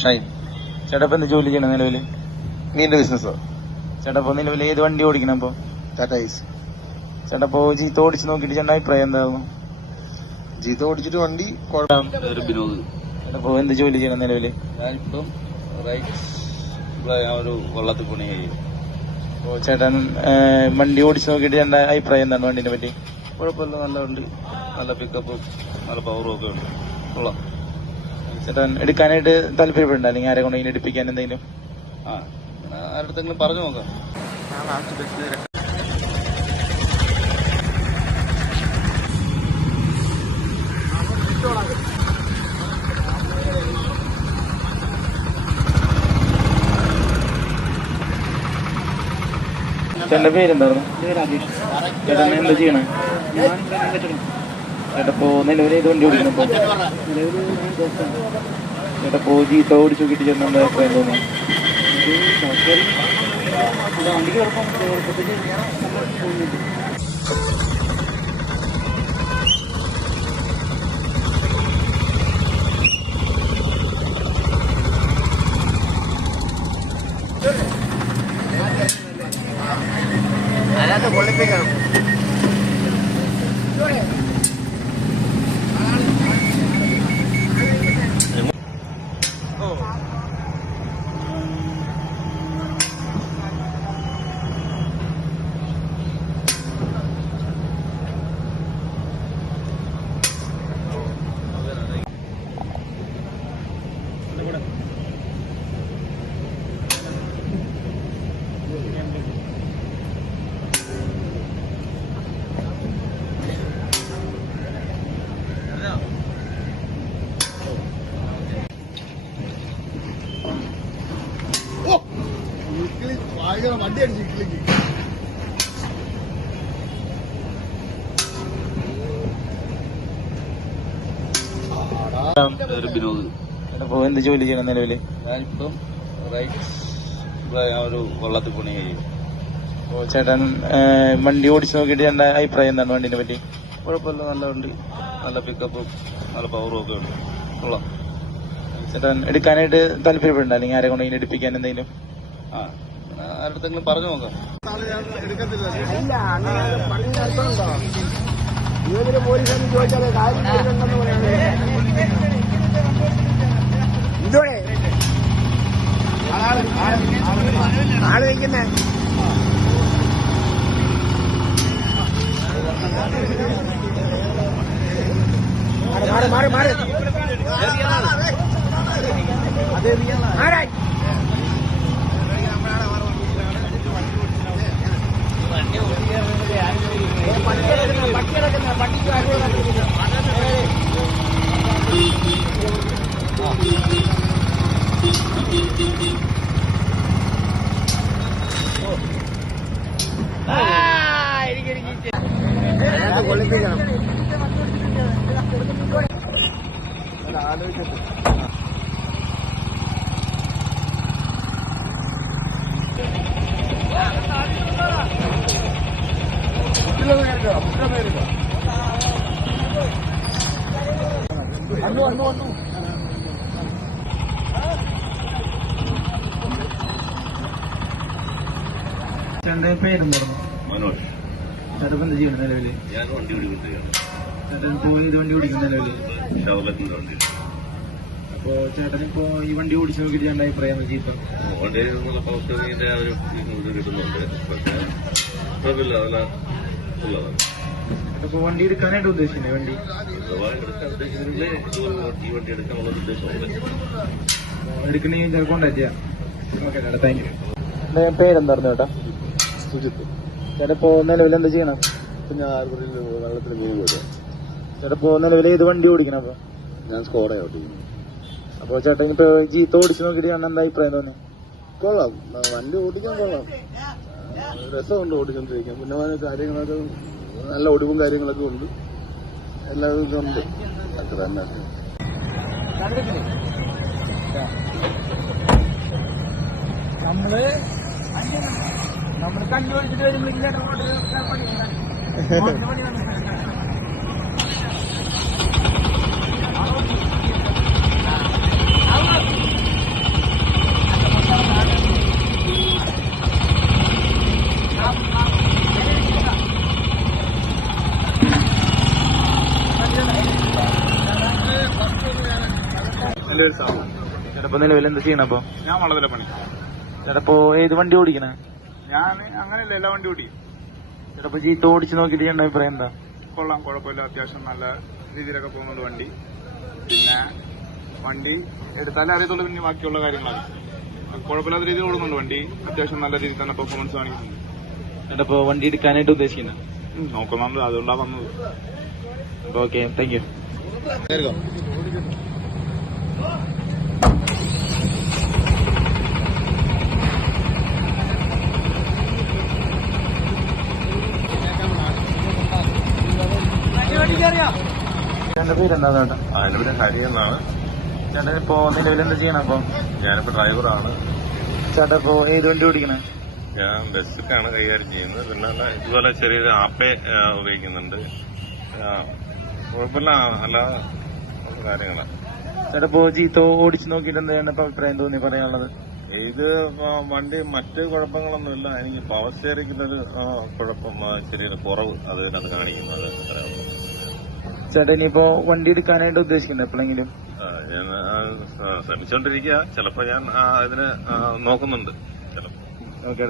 ഷൈൻ ചേട്ടാ ഇപ്പൊ എന്ത് ജോലി ചെയ്യണം നിലവില്? മീനിന്റെ ബിസിനസ്സോ? ചേട്ടാ ഇപ്പൊ നിലവിൽ ഏത് വണ്ടി ഓടിക്കണം അപ്പൊ? ടാറ്റ ഐസ്. ചേട്ടാ ഇപ്പൊ ജീത്ത ഓടിച്ച് നോക്കിട്ട് ചേട്ടൻ അഭിപ്രായം എന്തായിരുന്നു? ജീത്ത ഓടിച്ചിട്ട് വണ്ടി വിനോദ്. ചേട്ടാ ഇപ്പൊ എന്ത് ജോലി ചെയ്യണം നിലവില്? ഞാനിപ്പം ഒരു വള്ളത്തിൽ പണി കഴിയും. അപ്പൊ ചേട്ടൻ വണ്ടി ഓടിച്ച് നോക്കിട്ട് ചേട്ടൻ്റെ അഭിപ്രായം എന്താണ് വണ്ടിനെ പറ്റി? കുഴപ്പമില്ല, നല്ല വണ്ടി, നല്ല പിക്കപ്പും നല്ല പവറും ഒക്കെ ഉണ്ട്, കൊള്ളാം. ചേട്ടൻ എടുക്കാനായിട്ട് താല്പര്യപ്പെടുന്നുണ്ടോ, അല്ലെങ്കിൽ ആരെ കൊണ്ട് എടുപ്പിക്കാൻ എന്തെങ്കിലും? ആരുടെങ്കിലും പറഞ്ഞു നോക്കാം. ചേട്ടൻ്റെ പേരെന്തായിരുന്നു? ചേട്ടൻ എന്താ ചെയ്യണേ? ചേട്ടാ ഇപ്പോ നിലവിൽ ഏത് വണ്ടി ഓടിക്കണം ഇപ്പൊ? ചേട്ടാ ഇപ്പോ ജീത്ത ഓടിച്ച് നോക്കിയിട്ട് ചേട്ടൻ്റെ അഭിപ്രായം തോന്നി? അതിനകത്ത് പൊള്ളിപ്പിക്കണം. വണ്ടി അടിച്ചിട്ടില്ലെങ്കിൽ വിനോദ്. ചേട്ടാ എന്ത് ജോലി ചെയ്യണം നിലവില്? ഞാനിപ്പം ഒരു വള്ളത്തിൽ പണി കഴിയും. അപ്പൊ ചേട്ടൻ വണ്ടി ഓടിച്ച് നോക്കിയിട്ട് ചേട്ടൻ്റെ അഭിപ്രായം എന്താണ് വണ്ടിനെ പറ്റി? കുഴപ്പമില്ല, നല്ല വണ്ടി, നല്ല പിക്കപ്പും നല്ല പവറും ഒക്കെ ഉണ്ട്, കൊള്ളാം. ചേട്ടൻ എടുക്കാനായിട്ട് താല്പര്യപ്പെടുന്നുണ്ടോ, അല്ലെങ്കിൽ ആരെ കൊണ്ട് എടുപ്പിക്കാൻ എന്തെങ്കിലും? ആരുടെങ്കിലും പറഞ്ഞു നോക്കാം. പോലീസ് ചോദിച്ചാലേ കാര്യം ഇതോടെ ആള് വയ്ക്കുന്നേ മാറി മാറി മാറി അതെ ആരാ കൊള്ളിപ്പിക്കണം. ആലോചിച്ചിട്ട് ചേട്ടൻ്റെ പേരെന്തായിരുന്നു? മനോജ്. ചേട്ടൻ എന്ത് ചെയ്യണം നിലവില്? ഞാൻ വണ്ടി ഓടിക്കുകയാണ്. ചേട്ടൻ ഇപ്പോ ഏത് വണ്ടി ഓടിക്കണം നിലവില്? ശവകത്തിന്റെ വണ്ടി. അപ്പോ ചേട്ടൻ ഇപ്പോ ഈ വണ്ടി ഓടിച്ച് നോക്കിയിട്ട് ചേട്ടൻ്റെ അഭിപ്രായം ജീത്ത? വണ്ടി നല്ല പവറിന്റെ ആ ഒരു ഇത് കിട്ടുന്നുണ്ട്, പക്ഷേ കുഴപ്പമില്ല, നല്ല ഉള്ളതാണ്. അപ്പൊ വണ്ടി എടുക്കാനായിട്ട് ഉദ്ദേശിക്കുന്നത് വണ്ടി എടുക്കാൻ ഉദ്ദേശിക്കുന്നില്ലേ, ഈ വണ്ടി എടുക്കാനുള്ള ഉദ്ദേശമുണ്ട്. എടുക്കണമെങ്കിൽ ചിലപ്പോൾ കോണ്ടാക്ട് ചെയ്യാം. ഓക്കെ ചേട്ടാ, താങ്ക് യു. എൻ്റെ പേരെന്തായിരുന്നു ചേട്ടാ? സുജിത്ത്. ചേട്ടാ ഇപ്പോ നിലവിൽ എന്താ ചെയ്യണം? പിന്നെ വെള്ളത്തിൽ മീൻ പോയിട്ട് ചേട്ടാ ഇപ്പോ നിലവിൽ ഏത് വണ്ടി ഓടിക്കണം അപ്പൊ? ഞാൻ സ്കോഡ ഓടിക്കുന്നു. അപ്പൊ ചേട്ടാ ഇനിയിപ്പോ ജീത്ത ഓടിച്ച് നോക്കിയിട്ട് കാണാൻ എന്താ അഭിപ്രായം തോന്നി? കൊള്ളാം, വണ്ടി ഓടിക്കാൻ കൊള്ളാം, രസമുണ്ട് ഓടിച്ചോണ്ടിരിക്കാൻ. പിന്നെ കാര്യങ്ങളൊക്കെ നല്ല ഒടിവും കാര്യങ്ങളൊക്കെ ഉണ്ട്, എല്ലാം ഉണ്ട്. അത്ര തന്നെ. നമ്മള് കണ്ടുപിടിച്ചിട്ട് വരുമ്പോൾ പേര് സാബു. ചേട്ടപ്പോ നിലവിൽ എന്ത് ചെയ്യണം അപ്പൊ? ഞാൻ വളരെ പണി. ചേട്ടപ്പോ ഏത് വണ്ടി ഓടിക്കണേ? ഞാൻ അങ്ങനെയല്ല, എല്ലാ വണ്ടി ഓടിക്കും. ചേട്ടപ്പോ ജീപ്പ് ഓടിച്ച് നോക്കിയിട്ട് ചേട്ടൻ്റെ അഭിപ്രായം എന്താ? കൊള്ളാം, കുഴപ്പമില്ല, അത്യാവശ്യം നല്ല രീതിയിലൊക്കെ പോകുന്നത് വണ്ടി. പിന്നെ വണ്ടി എടുത്താലേ അറിയത്തുള്ളൂ പിന്നെ ബാക്കിയുള്ള കാര്യങ്ങളാണ്. കുഴപ്പമില്ലാത്ത രീതിയിൽ ഓടുന്നുണ്ട് വണ്ടി, അത്യാവശ്യം നല്ല രീതിയിൽ തന്നെ പെർഫോമൻസ് കാണിക്കുന്നുണ്ട്. ചേട്ടപ്പോ വണ്ടി എടുക്കാനായിട്ട് ഉദ്ദേശിക്കുന്നത്? നോക്കുന്നുണ്ട്, അതുകൊണ്ടാണ് വന്നത്. അപ്പൊ ഓക്കെ, താങ്ക് യു. ചേട്ടന്റെ പേരെന്താ ചേട്ടാ? എന്റെ പേര് ഹരി എന്നാണ്. ചേട്ടൻ ഇപ്പോ നിലവിൽ എന്താ ചെയ്യണം അപ്പൊ? ഞാനിപ്പോ ഡ്രൈവറാണ്. ചേട്ടാ ഇപ്പോ ഏത് വണ്ടി ഓടിക്കണേ? ഞാൻ ബസ്സൊക്കെയാണ് കൈകാര്യം ചെയ്യുന്നത്. പിന്നെ ഇതുപോലെ ചെറിയൊരു ആപ്പേ ഉപയോഗിക്കുന്നുണ്ട്. കുഴപ്പമില്ല, നല്ല കാര്യങ്ങളാണ്. ചേട്ടാ ഇപ്പോ ജീത്തോ ഓടിച്ച് നോക്കിയിട്ട് എന്താണ് ഇപ്പൊ അഭിപ്രായം തോന്നി പറയാനുള്ളത്? ഇത് വണ്ടി മറ്റ് കുഴപ്പങ്ങളൊന്നുമില്ല. എനിക്ക് പവർ സ്റ്റിയറിംഗിലൊരു കുഴപ്പം, ചെറിയൊരു കുറവ് അത് ഇതിനകത്ത് കാണിക്കുന്നത്. ചേട്ടാ ഇനിയിപ്പോ വണ്ടി എടുക്കാനായിട്ട് ഉദ്ദേശിക്കുന്നത് എപ്പോഴെങ്കിലും? ഞാൻ ശ്രമിച്ചോണ്ടിരിക്കുക. ചിലപ്പോ ഞാൻ ഇതിന് നോക്കുന്നുണ്ട്. ചിലപ്പോ ഓക്കെ.